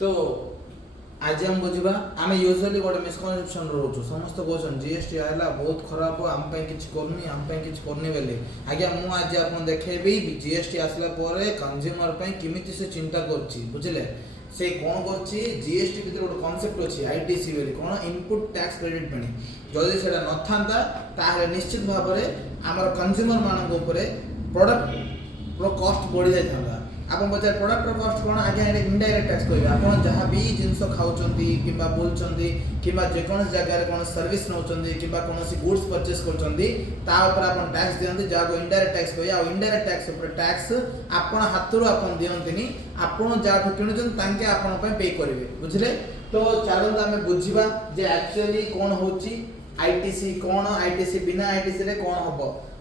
तो आज हम बुझा आम यूजुअली गोटे मिसकनसेप्शन रोचु समस्त कहते जीएसटी आला बहुत खराब आम किसी करनी आम किसी करनी बोली आज्ञा मुझे आज आप देखेबी जीएसटी आसला कंज्यूमर केमिति से चिंता कर बुझे से कौन कर जीएसटी भीतर गोटे कनसेप्ट अच्छी आईटीसी बोली कौन इनपुट टैक्स क्रेडिट मनी जदि से न था निश्चित भाव में आम कंज्यूमर मान प्रोडक्ट कस्ट बढ़ी जाता आप पचार प्रोडक्ट कस्ट कौन आज्ञा इनडायरेक्ट टैक्स करेंगे आप जहाँ भी जिनस खाऊँ कि बोलुंट कि जेकोसी जगह कौन सर्विस नौ कि कौन गुड्स परचेस कर टैक्स दिखते जहाँ इनडायरेक्ट टैक्स कहे आ इनडायरेक्ट टैक्स टैक्स आपण हाथ दिखती आपड़ जहाँ किणुचे आप पे करेंगे बुझे तो चलते आम बुझा जे एक्चुअली कौन हो आईटीसी कौन आईटीसी बिना आईटीसी रे कौन हम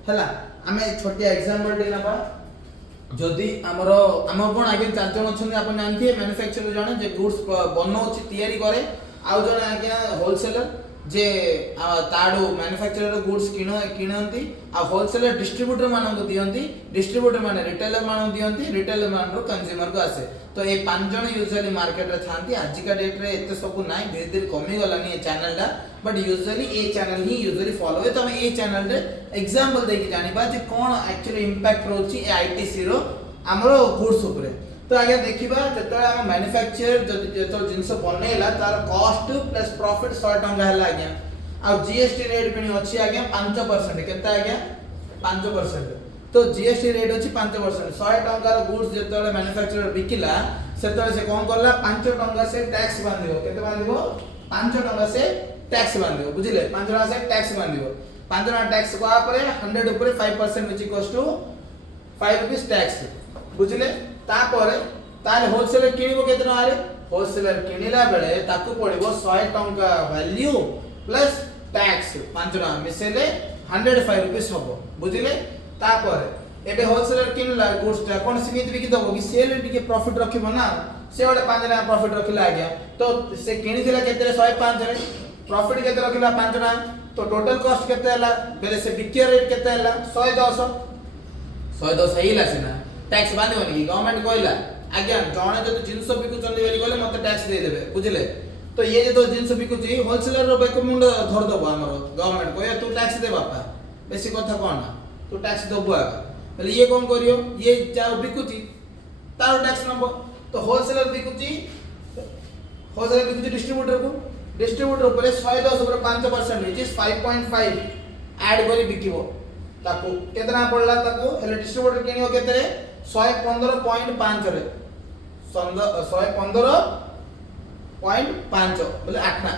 है आम छोटिया एग्जांपल ना जदि आमर आम कौन आगे 4 जन अच्छा आप जानते मैन्युफैक्चरर जड़े जे गुड्स बनाऊँ तैयारी करे आउ जड़े आज्ञा होलसेलर जे ताड़ू मैन्युफैक्चरर गुड्स किणती आ होलसेलर डिस्ट्रीब्यूटर मानक दियंती डिस्ट्रीब्यूटर माने रिटेलर मान दियंती रिटेलर मान कंज्यूमर को आसे तो ये 5 जन यूजुअली मार्केट रे थांती आजिका डेट रे एते सब नाइ धीरे धीरे कमी गलानी ये चैनल दा but usually A channel he usually follow है तो हम ए चैनल रे एग्जांपल देकी जानिबा जे कोन एक्चुअली इंपैक्ट रोची ए आईटीसी रो हमरो गुड्स ऊपर तो आगे देखिबा जतले हम मैन्युफैक्चर जतो जिंस बनेला तार कॉस्ट प्लस प्रॉफिट 100 टंका हला आज्ञा आ जीएसटी रेट पनि अछि आज्ञा 5% केते आज्ञा 5% तो जीएसटी रेट अछि 5% 100 टंका रो गुड्स जतले मैन्युफैक्चरर बिकिला सेतले से कोन करला 5 टंका से टैक्स बांधिबो केते बांधिबो 5 टंका से टैक्स बांधिबो बुझिले 5 टंका से टैक्स बांधिबो 5 टंका टैक्स को आपरे 100 ऊपर 5% which equals to 5 rupees tax बुझिले तापर तार होलसेलर किनिबो केते टंका रे होलसेलर किनिला बेले ताकू पड़िबो 100 टंका वैल्यू प्लस टैक्स 5 टंका मिसेले 105 रुपीस हबो बुझिले तापर एबे होलसेलर किनला गुड्स ता कोन सीमित बिकी दबो कि सेल टिके प्रॉफिट रखिबो ना से वाले 5 टका प्रॉफिट रखिला आज्ञा तो से किनिथिला केते रे 105 रे प्रॉफिट केते रखिला 5 टका तो टोटल कॉस्ट केते हला बेले से बिकिया रेट केते हला 110 हेइला सिना टैक्स बांधिबो नि गवर्नमेंट कहला आज्ञा जणे जतो जिंस बिकुचंदी बेली कहले मते टैक्स दे देबे बुझिले तो ये जे तो जिंस बिकुची होलसेलर रो बेक मुंड धर दबो हमरो गवर्नमेंट कहया तू टैक्स दे बापा बेसी कथा कोन तो टैक्स दबो पहले ये कौन करियो ये जाओ बिकुची तार टैक्स नबो तो होलसेलर बिकुची डिस्ट्रीब्यूटर ऊपर 110 ऊपर 5% व्हिच इज 5.5 ऐड करी बिकिबो ताको केतना पड़ला ताको हेले डिस्ट्रीब्यूटर किनियो केते रे 115.5 रे 115.5 बोले 8 ना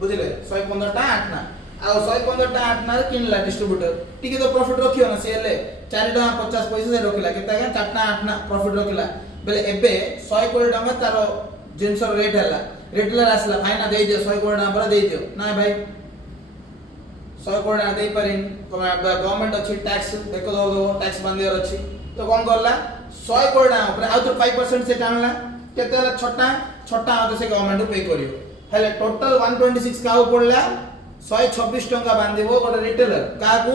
बुझिले 115 टा 8 ना आ 115 टा 8 ना किनला डिस्ट्रीब्यूटर टिके तो प्रॉफिट रखियो ना से हेले 4 टका 50 पैसा से रखिला केता का 4 टा 8 ना प्रॉफिट रखिला बेले एबे 100 कोटी टका तारो जिंस रेट हला रिटेलर आसला भाई ना दे दियो 100 कोटी टका पर दे दियो ना भाई 100 कोटी टका दे परिन गवर्नमेंट अछि टैक्स देखो दो टैक्स बांधियर अछि तो कोन करला 100 कोटी टका ऊपर आ तो 5% से टाणला केते हला छोटा आ से गवर्नमेंट पे करियो हेले टोटल 126 का पड़ला 126 टंका बांधिबो गोटे रिटेलर काकू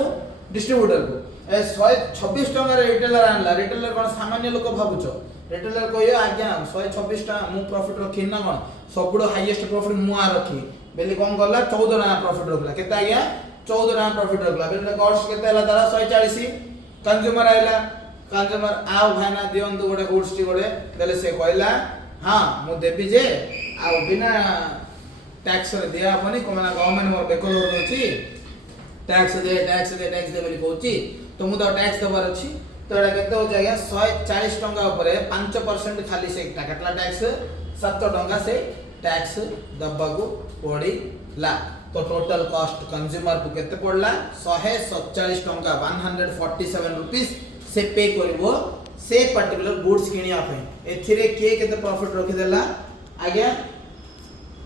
डिस्ट्रीब्यूटर को 126 टंका रिटेलर आनला रिटेलर कोन सामान्य लोक भाबुचो रिटेलर कहियो आज्ञा 126 टंका मु प्रॉफिट रखी ना कोन सबुडो हाईएस्ट प्रॉफिट मु आ रखी बेली कोन करला 14 टका प्रॉफिट रखला केता आज्ञा 14 टका प्रॉफिट रखला बेली कॉस्ट केते हला तारा 140 कंज्यूमर आइला कंज्यूमर आउ भाईना दियंतु गोटे गुड्स टी गोटे बेले से कहला हां मु देबी जे आ बिना टैक्स रे दिया बनी कोना गवर्नमेंट मोर बेको होची टैक्स दे बोली कहूची तो मु तो टैक्स दबार अछि तो एटा केते हो जाय 140 टंका ऊपर 5% खाली से कटला टैक्स 7 टंका से टैक्स दबा को पड़ीला तो टोटल कॉस्ट कंज्यूमर को केते पड़ला 147 टंका 147 रुपीस से पे करबो से पर्टिकुलर गुड्स किनिया पे एथिरे के केते प्रॉफिट रखि देला आज्ञा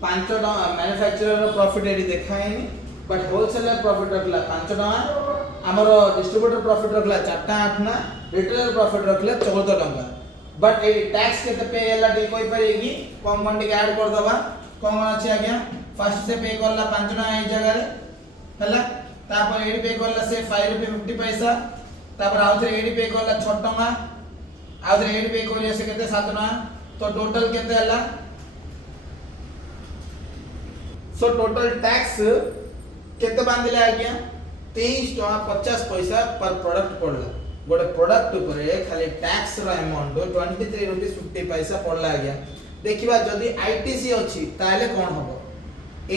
5 टका मैन्युफैक्चरर प्रॉफिट एडी देखाएनी बट होलसेलर प्रॉफिट रखला 5 टका हमरो डिस्ट्रीब्यूटर प्रॉफिट रखला 4 टका 8 ना रिटेलर प्रॉफिट रखला 14 टका बट ए टैक्स केते पे एला दे कोइ परेगी कम मंडी के ऐड कर दबा कम अछि आज्ञा फर्स्ट से पे करला 5 टका ए जगह रे हला तापर एडी पे करला से 5 रुपए 50 पैसा तापर आउथरे एडी पे करला 6 टका आउथरे एडी पे करले से केते 7 टका तो टोटल केते हला सो टोटल टैक्स केते बांधिले आज्ञा 23 टका 50 पैसा पर प्रोडक्ट पड़ला गोटे प्रोडक्ट ऊपर खाली टैक्स रो अमाउंट 23 रुपीस 50 पैसा पड़ला आज्ञा देखिबा जदी आईटीसी अछि ताले कोन होबो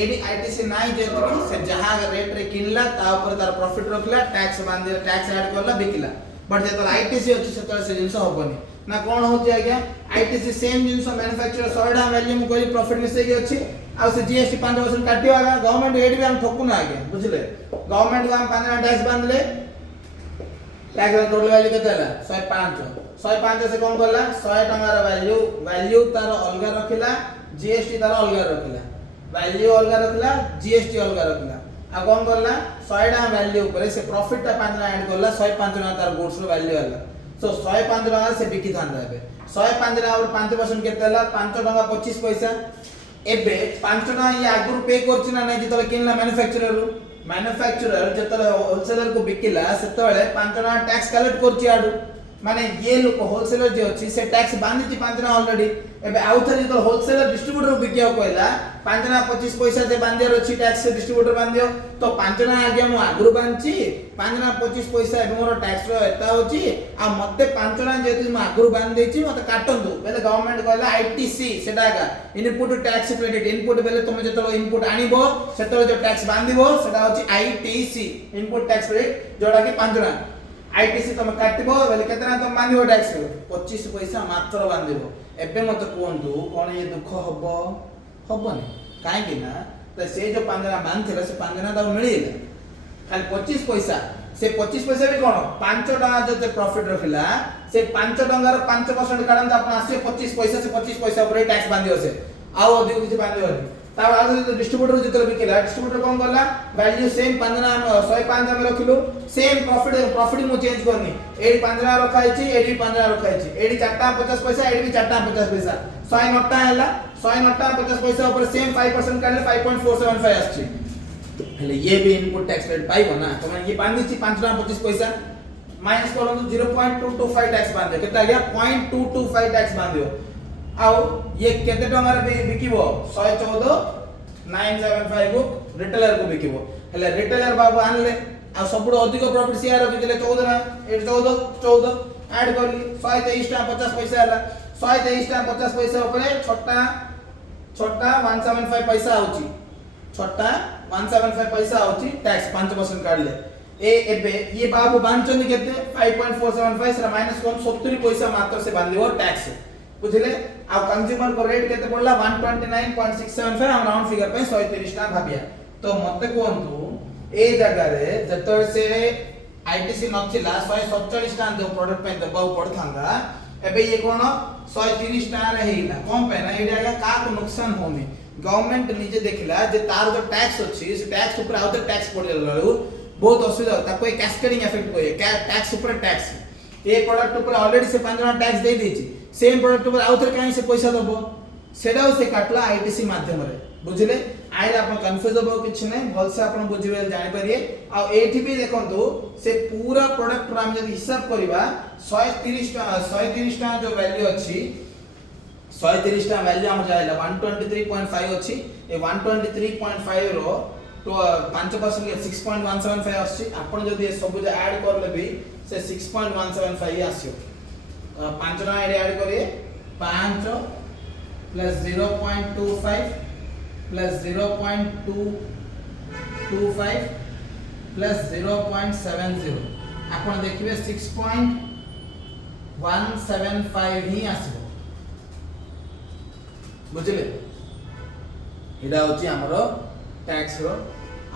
एडी आईटीसी नाही जेतु कि से जहां रेट रे किनला ता ऊपर तार प्रॉफिट रखला टैक्स बांधि टैक्स ऐड करला बिकला बट जेतु आईटीसी अछि सेतले से जिंस होबनी ना कोन होती आज्ञा आईटीसी सेम जिंस मैन्युफैक्चरर 100 टा वैल्यू में कोई प्रॉफिट मिसे कि अछि आ से जीएसटी 5% काटियो आगा गवर्नमेंट एडी भी हम ठोकु ना आज्ञा बुझले गवर्नमेंट को हम 5 टैक्स बांधले टैक्स टोटल वैल्यू केते हला 105 से कोन करला 100 टका रो वैल्यू तार अलगा रखिला जीएसटी तार अलगा रखिला वैल्यू अलगा रखला जीएसटी अलगा रखला आ कोन करला 100 टका वैल्यू ऊपर से प्रॉफिट ता 5 ऐड करला 105 टका तार गुड्स रो वैल्यू हला सो 105 टका से बिकी थांदा एबे 105 टका और 5% केते हला 5 टका 25 पैसा एबे 5 टका ये आगुर पे करछि ना नै जतले किनला मैन्युफैक्चरर जतले होलसेलर को बिकिला सेतले 5 टका टैक्स कलेक्ट करछि आडू माने ये लोक होलसेलर जे अछि से टैक्स बांधिछि 5 टका ऑलरेडी एबे आउथर जतले होलसेलर डिस्ट्रीब्यूटर बिकिया कहला 5 टका 25 पैसा जे बांधियर अछि टैक्स से डिस्ट्रीब्यूटर बांधियो तो 5 टका आगे मु आगुर बांधछि 5 टका 25 पैसा एबे मोर टैक्स रो एता होछि आ मते 5 टका जेतु मु आगुर बांध देछि मते काटंदु बेले गवर्नमेंट कहला आईटीसी सेटा आगा इनपुट टैक्स क्रेडिट इनपुट बेले तुम जतले इनपुट आनिबो सेतले जो टैक्स बांधिबो सेटा होछि आईटीसी इनपुट टैक्स क्रेडिट जोडा कि 5 टका आईटीसी तुम काटिबो बेले केतना तुम बांधिबो टैक्स 25 पैसा मात्र बांधिबो एबे मते कोंतु कोन ये दुख हबो हबनी काहे कि ना तो से जो 5 टका बांधथिला से 5 टका दाउ मिलिला खाली 25 पैसा से 25 पैसा भी कोन 5 टका जो प्रॉफिट रखिला से 5 टका रो 5% काढन त अपन आसी 25 पैसा से 25 पैसा ऊपर टैक्स बांधियो से आउ अधिक किछ बांधियो ता आज डिस्ट्रीब्यूटर जितले बिकिला डिस्ट्रीब्यूटर कोन करला वैल्यू सेम 15 105 हम रखिलु सेम प्रॉफिट मु चेंज करनी एडी 15 रखाई छी एडी 15 रखाई छी एडी 4 टका 50 पैसा एडी भी 4 टका 50 पैसा 100 नोटा हैला 100 नोटा 50 पैसा ऊपर सेम 5% काढले 5.475 आछि हेले ये भी इनपुट टैक्स रेट पाइबो ना तो मैं ये बांधी छी 5 टका 25 पैसा माइनस करन 0.225 टैक्स बांधे केता गया 0.225 टैक्स बांधियो आउ ये केते टंगा रे बिकिबो 114,975 को रिटेलर को बिकिबो हेले रिटेलर बाबू आनले आ सबुड अधिक प्रॉफिट शेयर बिकिले 14 ना 14 ऐड करली 123 टा 50 पैसा हला 123 टा 50 पैसा ऊपर छोटा 175 पैसा आउची छोटा 175 पैसा आउची टैक्स 5% काढले एबे ये बाबू बांचनी केते 5.475 से माइनस कोन 70 पैसा मात्र से बांधिबो टैक्स बुझले आ कंज्यूमर को रेट केते पड़ला 129.675 हम राउंड फिगर पे 130 टा भाबिया तो मते कोंतु ए जगह रे जतोर से आईटीसी नथिला 147 टा दो प्रोडक्ट पे दबाव पड़थांगा एबे ये कोन 130 टा रे हेला कम पे ना एडी आगा का को नुकसान होनी गवर्नमेंट निजे देखिला जे तार जो टैक्स अछि से टैक्स ऊपर आउट टैक्स पड़ेला बहुत असुविधा ताको एक कैस्केडिंग इफेक्ट होय टैक्स ऊपर टैक्स ए प्रोडक्ट ऊपर ऑलरेडी से 15 टैक्स दे देछि सेम प्रोडक्ट ऊपर आउथर काई से पैसा दबो सेडा से काटला आईटीसी माध्यम रे बुझिले आइरे आपण कंफ्यूज होबो किछ नै भल से आपण बुझिबे जानि परिए आ एठी भी देखंतु से पूरा प्रोडक्ट हम जदी हिसाब करबा 130 टा जो वैल्यू अछि 130 टा वैल्यू हम जाइला 123.5 अछि ए 123.5 रो तो 5% के 6.175 आछि आपण जदी ए सब जे ऐड करले भी से 6.175 आसियो 5 टका ऐड करिए 5 प्लस 0.25 प्लस 0.225 प्लस 0.70 आपण देखिबे 6.175 ही आसिबो बुझले एडा होची हमरो टैक्स रो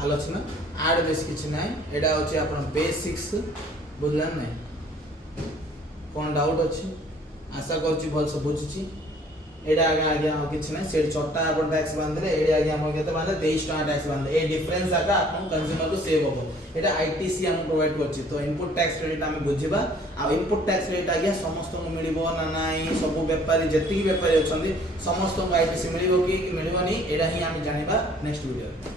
आलोचना आड बेस किछ नै एडा होची आपण बेसिक्स बुझलन नै कोन डाउट अछि आशा करछि भल से बुझछि एडा आगे हम किछ नै सेड छोटा अपन टैक्स बांधले एडा आगे हम केते बांधले 23 टका टैक्स बांधले ए डिफरेंस आगा अपन कंज्यूमर को सेव होबो एडा आईटीसी हम प्रोवाइड करछि तो इनपुट टैक्स क्रेडिट हम बुझिबा आ इनपुट टैक्स क्रेडिट आगे समस्त को मिलिबो ना नाही सब व्यापारी जति व्यापारी अछंदी समस्त को आईटीसी मिलिबो कि मिलिबो नि एडा ही हम जानिबा नेक्स्ट वीडियो